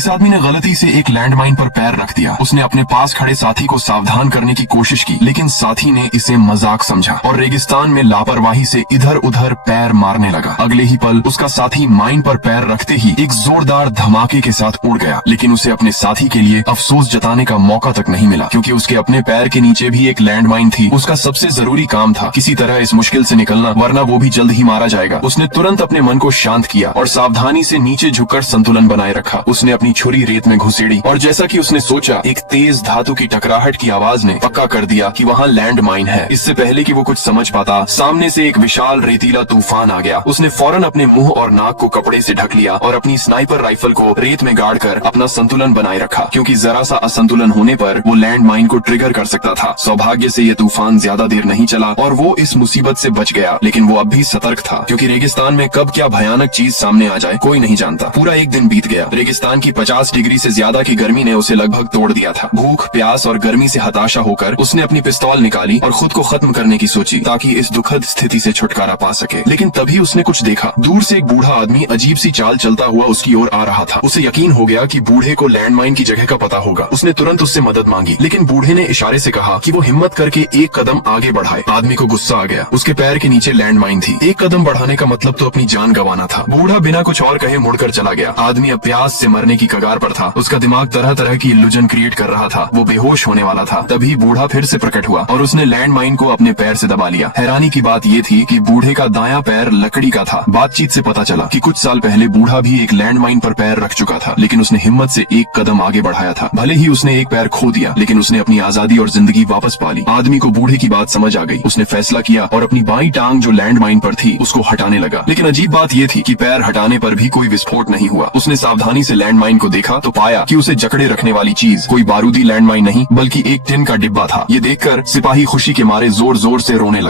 इस आदमी ने गलती से एक लैंडमाइन पर पैर रख दिया। उसने अपने पास खड़े साथी को सावधान करने की कोशिश की, लेकिन साथी ने इसे मजाक समझा और रेगिस्तान में लापरवाही से इधर उधर पैर मारने लगा। अगले ही पल उसका साथी माइन पर पैर रखते ही एक जोरदार धमाके के साथ उड़ गया, लेकिन उसे अपने साथी के लिए अफसोस जताने का मौका तक नहीं मिला, क्योंकि उसके अपने पैर के नीचे भी एक लैंडमाइन थी। उसका सबसे जरूरी काम था किसी तरह इस मुश्किल से निकलना, वरना वो भी जल्द ही मारा जाएगा। उसने तुरंत अपने मन को शांत किया और सावधानी से नीचे झुककर संतुलन बनाए रखा। उसने अपनी छुरी रेत में घुसेड़ी और जैसा कि उसने सोचा, एक तेज धातु की टकराहट की आवाज ने पक्का कर दिया कि वहाँ लैंड माइन है। इससे पहले कि वो कुछ समझ पाता, सामने से एक विशाल रेतीला तूफान आ गया। उसने फौरन अपने मुंह और नाक को कपड़े से ढक लिया और अपनी स्नाइपर राइफल को रेत में गाड़कर अपना संतुलन बनाए रखा, क्योंकि जरा सा असंतुलन होने पर वो लैंड माइन को ट्रिगर कर सकता था। सौभाग्य से ये तूफान ज्यादा देर नहीं चला और वो इस मुसीबत से बच गया, लेकिन वो अब भी सतर्क था, क्योंकि रेगिस्तान में कब क्या भयानक चीज सामने आ जाए कोई नहीं जानता। पूरा एक दिन बीत गया। रेगिस्तान की 50 डिग्री से ज्यादा की गर्मी ने उसे लगभग तोड़ दिया था। भूख, प्यास और गर्मी से हताशा होकर उसने अपनी पिस्तौल निकाली और खुद को खत्म करने की सोची, ताकि इस दुखद स्थिति से छुटकारा पा सके। लेकिन तभी उसने कुछ देखा। दूर से एक बूढ़ा आदमी अजीब सी चाल चलता हुआ उसकी ओर आ रहा था। उसे यकीन हो गया कि बूढ़े को लैंडमाइन की जगह का पता होगा। उसने तुरंत उससे मदद मांगी, लेकिन बूढ़े ने इशारे से कहा कि वो हिम्मत करके एक कदम आगे बढ़ाए। आदमी को गुस्सा आ गया। उसके पैर के नीचे लैंडमाइन थी। एक कदम बढ़ाने का मतलब तो अपनी जान गंवाना था। बूढ़ा बिना कुछ और कहे मुड़कर चला गया। आदमी अब प्यास से मरने की कगार पर था। उसका दिमाग तरह तरह की इल्यूजन क्रिएट कर रहा था। वो बेहोश होने वाला था। तभी बूढ़ा फिर से प्रकट हुआ और उसने लैंडमाइन को अपने पैर से दबा लिया। हैरानी की बात ये थी कि बूढ़े का दायां पैर लकड़ी का था। बातचीत से पता चला कि कुछ साल पहले बूढ़ा भी एक लैंडमाइन पर पैर रख चुका था, लेकिन उसने हिम्मत से एक कदम आगे बढ़ाया था। भले ही उसने एक पैर खो दिया, लेकिन उसने अपनी आजादी और जिंदगी वापस पा ली। आदमी को बूढ़े की बात समझ आ गई। उसने फैसला किया और अपनी बाईं टांग जो लैंडमाइन पर थी उसको हटाने लगा। लेकिन अजीब बात ये थी कि पैर हटाने पर भी कोई विस्फोट नहीं हुआ। उसने सावधानी से लैंडमाइन को देखा तो पाया कि उसे जकड़े रखने वाली चीज कोई बारूदी लैंडमाइन नहीं, बल्कि एक टिन का डिब्बा था। ये देखकर सिपाही खुशी के मारे जोर जोर से रोने लगा।